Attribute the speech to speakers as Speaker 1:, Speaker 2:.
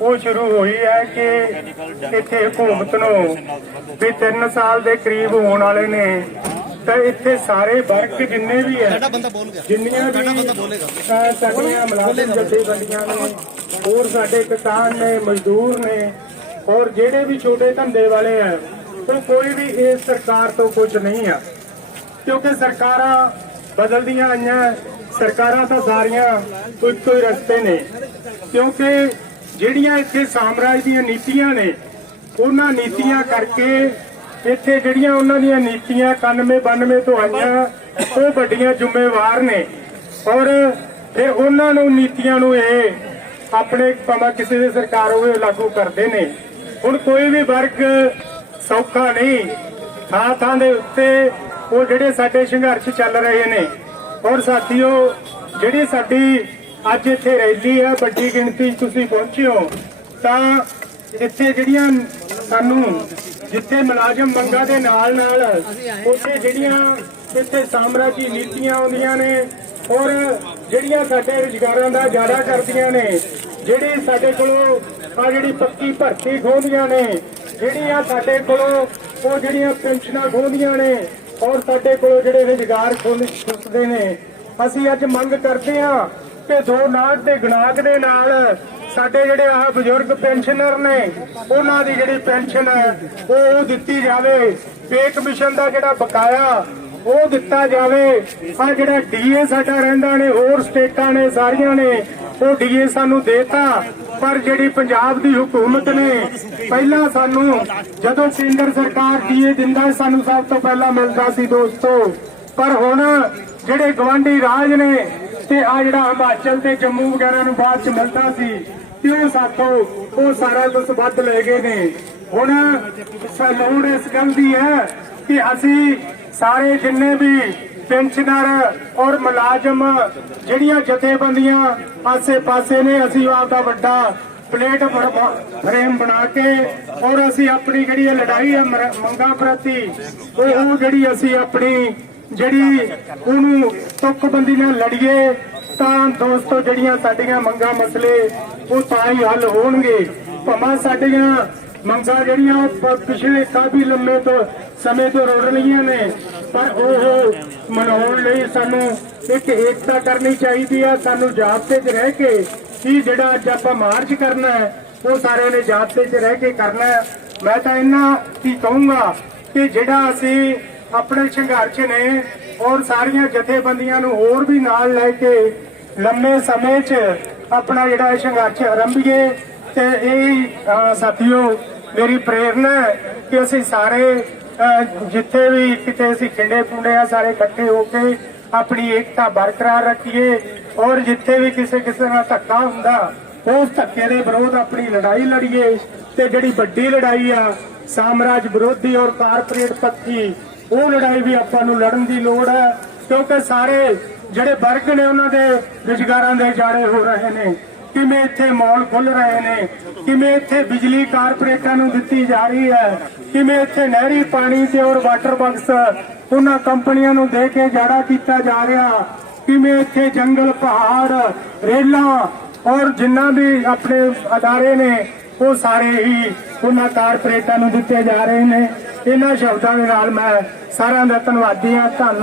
Speaker 1: ਉਹ ਸ਼ੁਰੂ ਹੋਈ ਹੈ ਕਿ ਇੱਥੇ ਹਕੂਮਤ ਨੂੰ ਵੀ 3 ਸਾਲ ਦੇ ਕਰੀਬ ਹੋਣ ਵਾਲੇ ਨੇ। ਤਾਂ ਇੱਥੇ ਸਾਰੇ ਵਰਗ ਜਿੰਨੇ ਵੀ ਹੈ ਜਿੰਨੀਆਂ ਵੀ ਸਾਡੀਆਂ ਮੁਲਾਜ਼ਮ ਜਥੇਬੰਦੀਆਂ ਨੇ ਹੋਰ ਸਾਡੇ ਕਿਸਾਨ ਨੇ ਮਜ਼ਦੂਰ ਨੇ ਔਰ ਜਿਹੜੇ ਵੀ ਛੋਟੇ ਧੰਦੇ ਵਾਲੇ ਆ ਉਹ ਕੋਈ ਵੀ ਇਸ ਸਰਕਾਰ ਤੋਂ ਕੁਝ ਨਹੀਂ ਆ। ਕਿਉਂਕਿ ਸਰਕਾਰਾਂ ਬਦਲਦੀਆਂ ਆਈਆਂ ਸਰਕਾਰਾਂ ਤਾਂ ਸਾਰੀਆਂ ਕੋਈ ਕੋਈ ਰਸਤੇ ਨੇ। ਕਿਉਂਕਿ ਜਿਹੜੀਆਂ ਇੱਥੇ ਸਾਮਰਾਜ ਦੀਆਂ ਨੀਤੀਆਂ ਨੇ, ਉਹਨਾਂ ਨੀਤੀਆਂ ਕਰਕੇ ਇੱਥੇ ਜਿਹੜੀਆਂ ਉਹਨਾਂ ਦੀਆਂ ਨੀਤੀਆਂ 91 92 ਤੋਂ ਆਈਆਂ, ਉਹ ਵੱਡੀਆਂ ਜ਼ਿੰਮੇਵਾਰ ਨੇ। ਔਰ ਫਿਰ ਉਹਨਾਂ ਨੂੰ ਨੀਤੀਆਂ ਨੂੰ ਇਹ ਆਪਣੇ ਭਾਵੇਂ ਕਿਸੇ ਦੀ ਸਰਕਾਰ ਹੋਵੇ ਲਾਗੂ ਕਰਦੇ ਨੇ। ਹੁਣ ਕੋਈ ਵੀ ਵਰਗ ਸੌਖਾ ਨਹੀਂ। ਥਾਂ ਥਾਂ ਦੇ ਉੱਤੇ ਉਹ ਜਿਹੜੇ ਸਾਡੇ ਸੰਘਰਸ਼ ਚੱਲ ਰਹੇ ਨੇ। ਔਰ ਸਾਥੀਓ, ਜਿਹੜੀ ਸਾਡੀ ਅੱਜ ਇੱਥੇ ਰੈਲੀ ਹੈ ਵੱਡੀ ਗਿਣਤੀ 'ਚ ਤੁਸੀਂ ਪਹੁੰਚੇ ਹੋ। ਤਾਂ ਇੱਥੇ ਜਿਹੜੀਆਂ ਸਾਨੂੰ ਜਿੱਥੇ ਮੁਲਾਜ਼ਮ ਮੰਗਾਂ ਦੇ ਨਾਲ ਨਾਲ ਉੱਥੇ ਜਿਹੜੀਆਂ ਇੱਥੇ ਸਾਮਰਾਜੀ ਨੀਤੀਆਂ ਆਉਂਦੀਆਂ ਨੇ ਔਰ ਜਿਹੜੀਆਂ ਸਾਡੇ ਰੁਜ਼ਗਾਰਾਂ ਦਾ ਜ਼ਿਆਦਾ ਕਰਦੀਆਂ ਨੇ, ਜਿਹੜੀ ਸਾਡੇ ਕੋਲੋਂ ਆ ਜਿਹੜੀ ਪੱਕੀ ਭਰਤੀ ਖੋਹਦੀਆਂ ਨੇ, ਜਿਹੜੀਆਂ ਸਾਡੇ ਕੋਲੋਂ ਉਹ ਜਿਹੜੀਆਂ ਪੈਨਸ਼ਨਾਂ ਖੋਹਦੀਆਂ ਨੇ ਔਰ ਸਾਡੇ ਕੋਲੋਂ ਜਿਹੜੇ ਰੁਜ਼ਗਾਰ ਖੁੱਸਦੇ ਨੇ, ਅਸੀਂ ਅੱਜ ਮੰਗ ਕਰਦੇ ਹਾਂ ਕਿ ਦੋ ਨਾਟ ਦੇ ਗਣਾਕ ਦੇ ਨਾਲ ਸਾਡੇ ਜਿਹੜੇ ਆਹ ਬਜ਼ੁਰਗ ਪੈਨਸ਼ਨਰ ਨੇ, ਉਹਨਾਂ ਦੀ ਜਿਹੜੀ ਪੈਨਸ਼ਨ ਹੈ, ਉਹ ਉਹ ਦਿੱਤੀ ਜਾਵੇ। ਪੇ ਕਮਿਸ਼ਨ ਦਾ ਜਿਹੜਾ ਬਕਾਇਆ, ਉਹ ਦਿੱਤਾ ਜਾਵੇ। ਆ ਜਿਹੜਾ ਡੀਏ ਸਾਡਾ ਰਹਿੰਦਾ ਨੇ, ਹੋਰ ਸਟੇਟਾਂ ਨੇ, ਸਾਰੀਆਂ ਨੇ, ਉਹ ਡੀਏ ਸਾਨੂੰ ਦੇਤਾ। ਪਰ ਜਿਹੜੀ ਪੰਜਾਬ ਦੀ ਹਕੂਮਤ ਨੇ, ਪਹਿਲਾਂ ਸਾਨੂੰ ਜਦੋਂ ਕੇਂਦਰ ਸਰਕਾਰ ਡੀਏ ਦਿੰਦਾ, ਸਾਨੂੰ ਸਭ ਤੋਂ ਪਹਿਲਾਂ ਮਿਲਦਾ ਸੀ ਦੋਸਤੋ। ਪਰ ਹੁਣ ਜਿਹੜੇ ਗਵਾਂਢੀ ਰਾਜ ਨੇ ਤੇ ਆ ਜਿਹੜਾ ਹਿਮਾਚਲ ਤੇ ਜੰਮੂ ਵਗੈਰਾ ਨੂੰ ਬਾਅਦ ਚ ਮਿਲਦਾ ਸੀ, ਤੇ ਉਹ ਸਾਥੋਂ ਉਹ ਸਾਰਾ ਕੁਝ ਵੱਧ ਲੈ ਗਏ ਨੇ। ਹੁਣ ਸ- ਲੋੜ ਇਸ ਗੱਲ ਦੀ ਹੈ ਕਿ ਅਸੀਂ ਸਾਰੇ ਜਿੰਨੇ ਵੀ ਪੈਨਸ਼ਨਰ ਔਰ ਮੁਲਾਜ਼ਮ ਜਿਹੜੀਆਂ ਜਥੇਬੰਦੀਆਂ ਆਸੇ-ਪਾਸੇ ਨੇ, ਅਸੀਂ ਆਪਦਾ ਵੱਡਾ ਪਲੇਟ ਫਰੇਮ ਬਣਾ ਕੇ ਔਰ ਅਸੀਂ ਆਪਣੀ ਜਿਹੜੀ ਲੜਾਈ ਹੈ ਮੰਗਾਂ ਪ੍ਰਤੀ ਉਹ ਉਹ ਜਿਹੜੀ ਅਸੀਂ ਆਪਣੀ ਜਿਹੜੀ ਉਹਨੂੰ ਤੁਕਬੰਦੀ ਨਾਲ ਲੜੀਏ, ਤਾਂ ਦੋਸਤੋ ਜਿਹੜੀਆਂ ਸਾਡੀਆਂ ਮੰਗਾਂ ਮਸਲੇ ਉਹ ਤਾਂ ਹੀ ਹੱਲ ਹੋਣਗੇ। ਭਾਵੇਂ ਸਾਡੀਆਂ ਮੰਗਾਂ ਜਿਹੜੀਆਂ ਉਹ ਪਿਛਲੇ ਕਾਫੀ ਲੰਮੇ ਤੋਂ ਸਮੇਂ ਤੋਂ ਰੋੜ ਰਹੀਆਂ ਨੇ, ਪਰ ਉਹ ਮਨਾਉਣ ਲਈ ਸਾਨੂੰ ਇੱਕ ਏਕਤਾ ਕਰਨੀ ਚਾਹੀਦੀ ਆ, ਸਾਨੂੰ ਜਾਬਤੇ 'ਚ ਰਹਿ ਕੇ ਕੀ ਜਿਹੜਾ ਅੱਜ ਆਪਾਂ ਮਾਰਚ ਕਰਨਾ ਹੈ, ਉਹ ਸਾਰਿਆਂ ਨੇ ਜਾਬਤੇ 'ਚ ਰਹਿ ਕੇ ਕਰਨਾ ਹੈ। ਮੈਂ ਤਾਂ ਇਹਨਾਂ ਕੀ ਕਹੂੰਗਾ ਕਿ ਜਿਹੜਾ ਅਸੀਂ ਆਪਣੇ ਸੰਘਰਸ਼ ਨੇ ਔਰ ਸਾਰੀਆਂ ਜਥੇਬੰਦੀਆਂ ਨੂੰ ਹੋਰ ਵੀ ਨਾਲ ਲੈ ਕੇ ਲੰਮੇ ਸਮੇਂ 'ਚ ਆਪਣਾ ਜਿਹੜਾ ਸੰਘਰਸ਼ ਆਰੰਭੀਏ ਤੇ ਇਹ ਸਾਥੀਓ ਮੇਰੀ ਪ੍ਰੇਰਣਾ ਹੈ ਕਿ ਅਸੀਂ ਸਾਰੇ ਜਿੱਥੇ ਵੀ ਕਿਤੇ ਅਸੀਂ ਖਿੰਡੇ ਪੁੰਡੇ ਆ, ਸਾਰੇ ਇਕੱਠੇ ਹੋ ਕੇ ਆਪਣੀ ਏਕਤਾ ਬਰਕਰਾਰ ਰੱਖੀਏ ਔਰ ਜਿੱਥੇ ਵੀ ਕਿਸੇ ਕਿਸੇ ਨਾਲ ਧੱਕਾ ਹੁੰਦਾ, ਉਸ ਧੱਕੇ ਦੇ ਵਿਰੋਧ ਆਪਣੀ ਲੜਾਈ ਲੜੀਏ ਤੇ ਜਿਹੜੀ ਵੱਡੀ ਲੜਾਈ ਆ, ਸਾਮਰਾਜ ਵਿਰੋਧੀ ਔਰ ਕਾਰਪੋਰੇਟ ਪੱਖੀ ਉਹ ਲੜਾਈ ਵੀ ਆਪਾਂ ਨੂੰ ਲੜਨ ਦੀ ਲੋੜ ਹੈ, ਕਿਉਂਕਿ ਸਾਰੇ ਜਿਹੜੇ ਵਰਗ ਨੇ ਉਹਨਾਂ ਦੇ ਰੁਜ਼ਗਾਰਾਂ ਦੇ ਜਾੜੇ ਹੋ ਰਹੇ ਨੇ। ਕਿਵੇਂ ਇੱਥੇ ਮਾਲ ਖੁੱਲ ਰਹੇ ਨੇ, ਕਿਵੇਂ ਇੱਥੇ ਬਿਜਲੀ ਕਾਰਪੋਰੇਟਾਂ ਨੂੰ ਦਿੱਤੀ ਜਾ ਰਹੀ ਹੈ, ਕਿਵੇਂ ਇੱਥੇ ਨਹਿਰੀ ਪਾਣੀ ਤੇ ਔਰ ਵਾਟਰ ਬਕਸ ਉਹਨਾਂ ਕੰਪਨੀਆਂ ਨੂੰ ਦੇ ਕੇ ਜਾੜਾ ਕੀਤਾ ਜਾ ਰਿਹਾ, ਕਿਵੇਂ ਇੱਥੇ ਜੰਗਲ, ਪਹਾੜ, ਰੇਲਾਂ ਔਰ ਜਿੰਨਾ ਵੀ ਆਪਣੇ ਅਦਾਰੇ ਨੇ ਉਹ ਸਾਰੇ ਹੀ ਉਹਨਾਂ ਕਾਰਪੋਰੇਟਾਂ ਨੂੰ ਦਿੱਤੇ ਜਾ ਰਹੇ ਨੇ। ਇਹਨਾਂ ਸ਼ਬਦਾਂ ਦੇ ਨਾਲ ਮੈਂ ਸਾਰਿਆਂ ਦਾ ਧੰਨਵਾਦੀ ਹਾਂ। ਧੰਨ